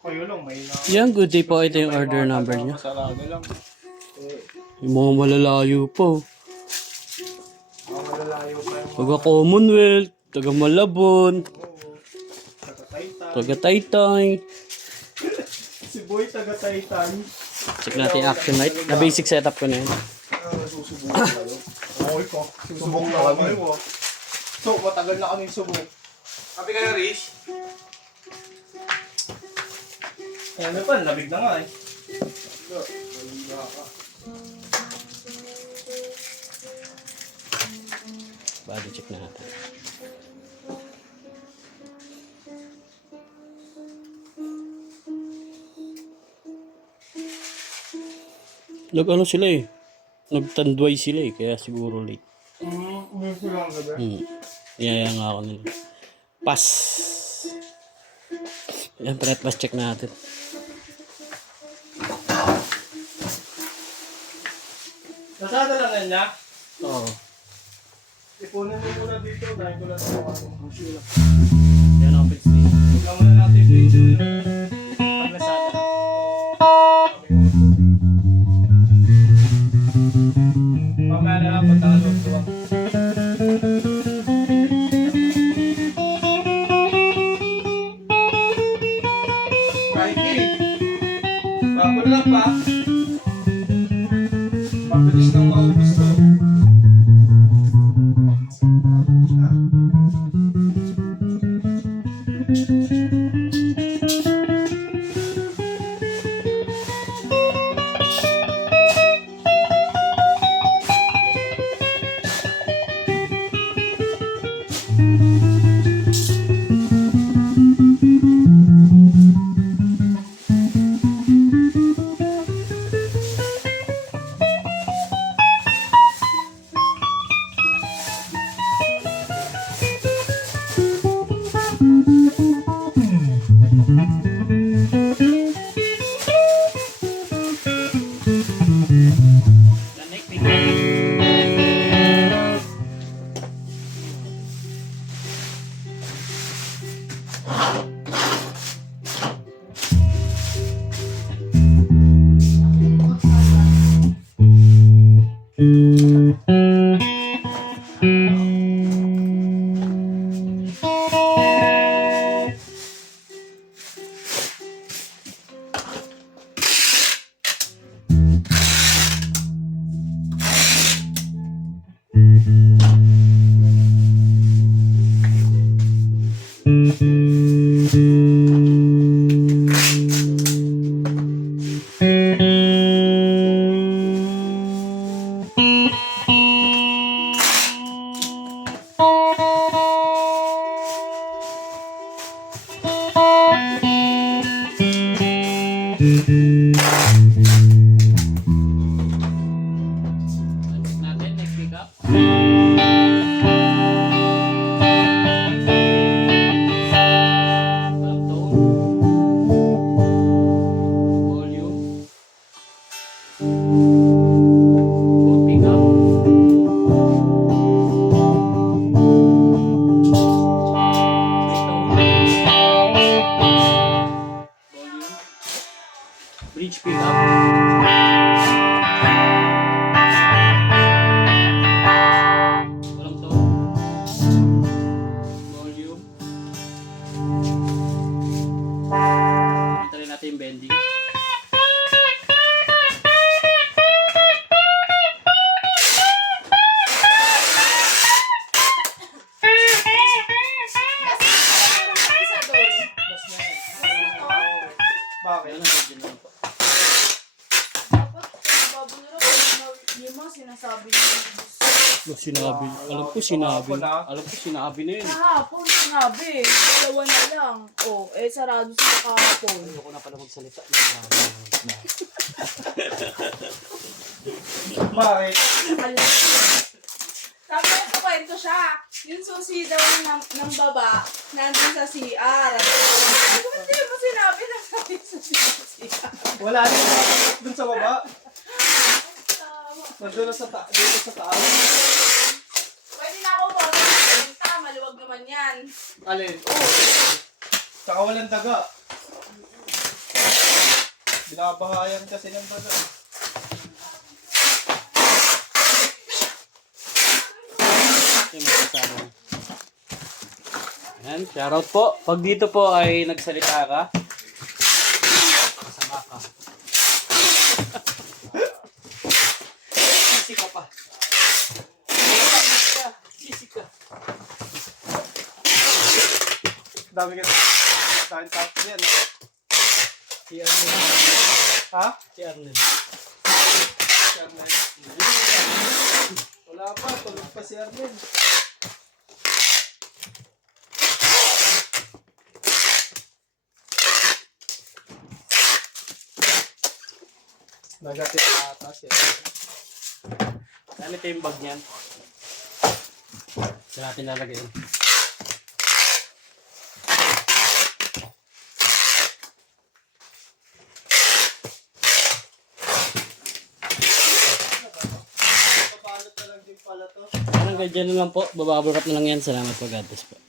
Kayo lang, may na... Yan, good day po. Ito yung order number niya. Masarado lang. Yung mga malalayo po. Mga malalayo pa yung Taga Commonwealth, taga Malabon, taga-taytay. taga Taytay. Si Boy taga-taytay. Check natin yung action light. Na basic setup ko na yun. Susubukan kayo. Okay ko. Susubok na kami. So, matagal na kami subok. Sabi ka na, Rich? Ano pa, labig na nga eh. Body check na natin. Nag-ano sila eh. Nagtandway sila eh. Kaya siguro late. Umiso lang gabi. Iyaya nga ako nila. Pass. Yan, pre pass check natin. Nasada lang yan niya. Oo. Ipunin mo muna dito dahil ko lang sa ako. Yan ang pits dito. Huwag muna natin dito yung pag nasada na. Mamaya na lang punta ka doon. Diba? Mikey! Bago na lang pa. Mabilis nang maubos to. Check natin, next pick up. Walang tone. Volume. Both pick up. May tone. Volume. Bridge pick up. Walang tone. Volume. Kita rin natin yung bending. Bakit? Ayan, nandiyan lang po. Sinasabi niya. Sinabi. Alam ko sinabi na yun. Kahapon sinabi. Dalawa na lang. Oh, sarado sila kahapon. Ayoko na pala magsalita. Bakit? Sabi ko kwento siya. Yung susi daw ng baba, nandun sa CR. Hindi mo sinabi na sabi sa CR. Wala din dun sa baba. Nandun na dito sa taas. Pwede na ako po. Maluwag naman yan. Alin? Saka walang daga. Binabahayan kasi ng bala. Yung mga kasama. Ayan, shoutout po. Pag dito po ay nagsalita ka, masama ka. Sisi ka pa. Sisi ka. Dami ka. Dahil tapos yan. Si Arnel. Ha? Si Arnel. Si Arnel. Wala pa. Tulog pa si Arnel. Nagatit ata siya. Saan ito yung bag niyan? Saan natin lalagay yun? Paano talagang din pala to? Parang ganyan na lang po. Babablock na lang yan. Salamat po. God bless po.